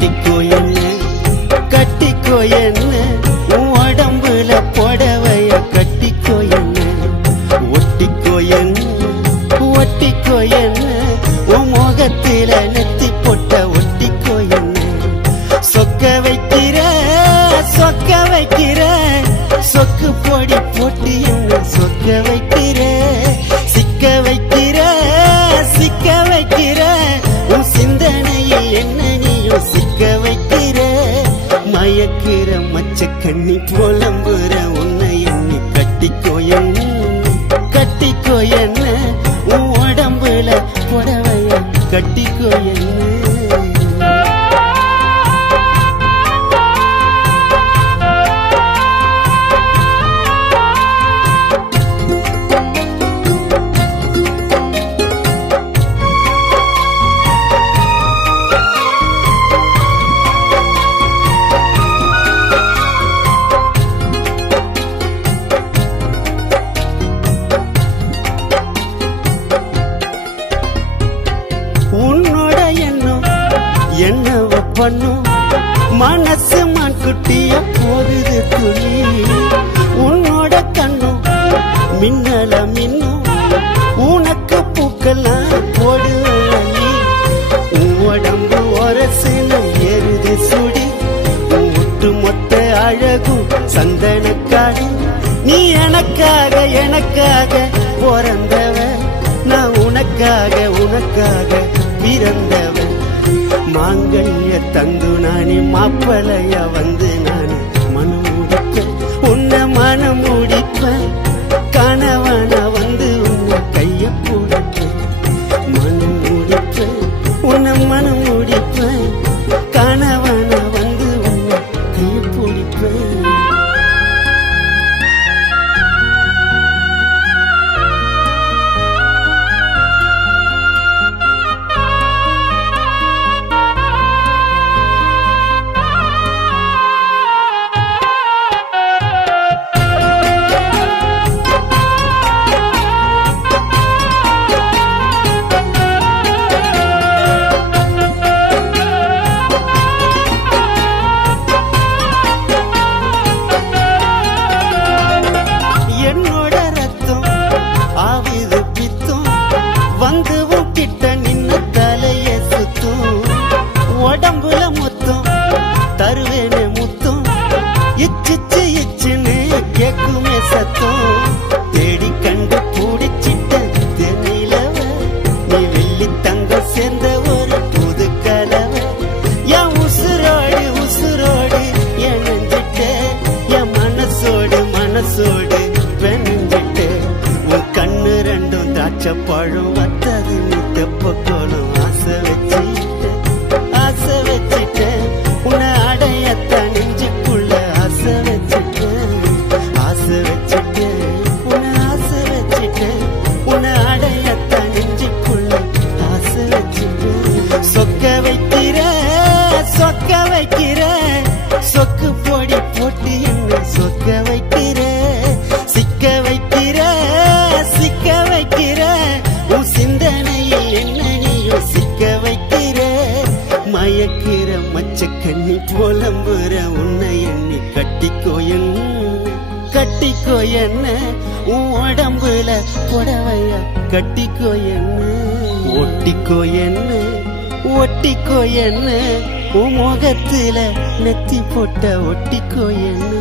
ஒட்டிக்கோ என்ன கட்டிக்கோ என்ன உன் உடம்புல புடவைய கட்டிக்கோ என்ன ஒட்டிக்கோ என்ன ஒட்டிக்கோ என்ன உன் முகத்தில நெத்தி பொட்ட ஒட்டிக்கோ என்ன சொக்க வைக்கிற சொக்கு பொடி போட்டு என்ன சொக்க வைக்கிற சிக்க வைக்கிற உன் சிந்தனையில் என்ன நீயும் சிக்க வைக்கிற மயக்கிற மச்ச கண்ணி புலம்புற உன்னை எண்ணி கட்டிக்கோ என்ன உன் உடம்புல புடவைய கட்டிக்கோ என்ன என்னவ பண்ணும் மனசு மான்குட்டிய போகுது துளி உன்னோட கண்ணும் மின்னல மின்னும் உனக்கு பூக்கெல்லாம் போடுவி உடம்பு ஒரசுன ஏறுது சுடி ஒட்டு மொத்த அழகும் சந்தனக்காடு நீ எனக்காக பிறந்தவ நான் உனக்காக பிறந்தவன் மாங்கல்ய தந்து நானே மாப்பளைய வந்து நானே மனம் முடிப்பேன் உன்னை மனம் முடிப்பேன் கணவன வந்து உன்னை கைய பிடிப்பேன் மனம் முடிப்பேன் உன்னை மனம் முடிப்பேன் கணவன வந்து உன்னை கைய பிடிப்பேன் உடம்புல மொத்தம் தருவேனே முத்தம் இச்சுன்னு கேக்குமே சத்தம் தேடி கண்டு பூடிச்சிட்ட தென்னிலவ நீ வெள்ளி தங்க சேர்ந்த ஒரு புது கலவை என் உசுரோடு என் நெஞ்சிட்ட என் மனசோடு பெண்ணிட்ட உன் கண்ணு ரெண்டும் திராட்சை பழம் வத்தது நீ தெப்ப கோலம் ஆசை வச்சிட்டேன் உன்னை அடையத்த நெஞ்சுக்குள்ள ஆசை வச்சிட்டேன் உன்னை அடையத்த நெஞ்சுக்குள்ள ஆசை வச்சிட்டேன் சொக்க வைக்கிற சொக்கு பொடி போட்டு என்ன சொக்க வைக்கிற சிக்க வைக்கிற உன் சிந்தனையில் என்ன நீயும் சிக்க வைக்கிற மயக்கிற மச்ச கண்ணி புலம்புற உன்னை எண்ணி கட்டிக்கோ என்ன உன் உடம்புல புடவைய கட்டிக்கோ என்ன ஒட்டிக்கோ என்ன உன் முகத்துல நெத்தி போட்ட ஒட்டிக்கோ என்ன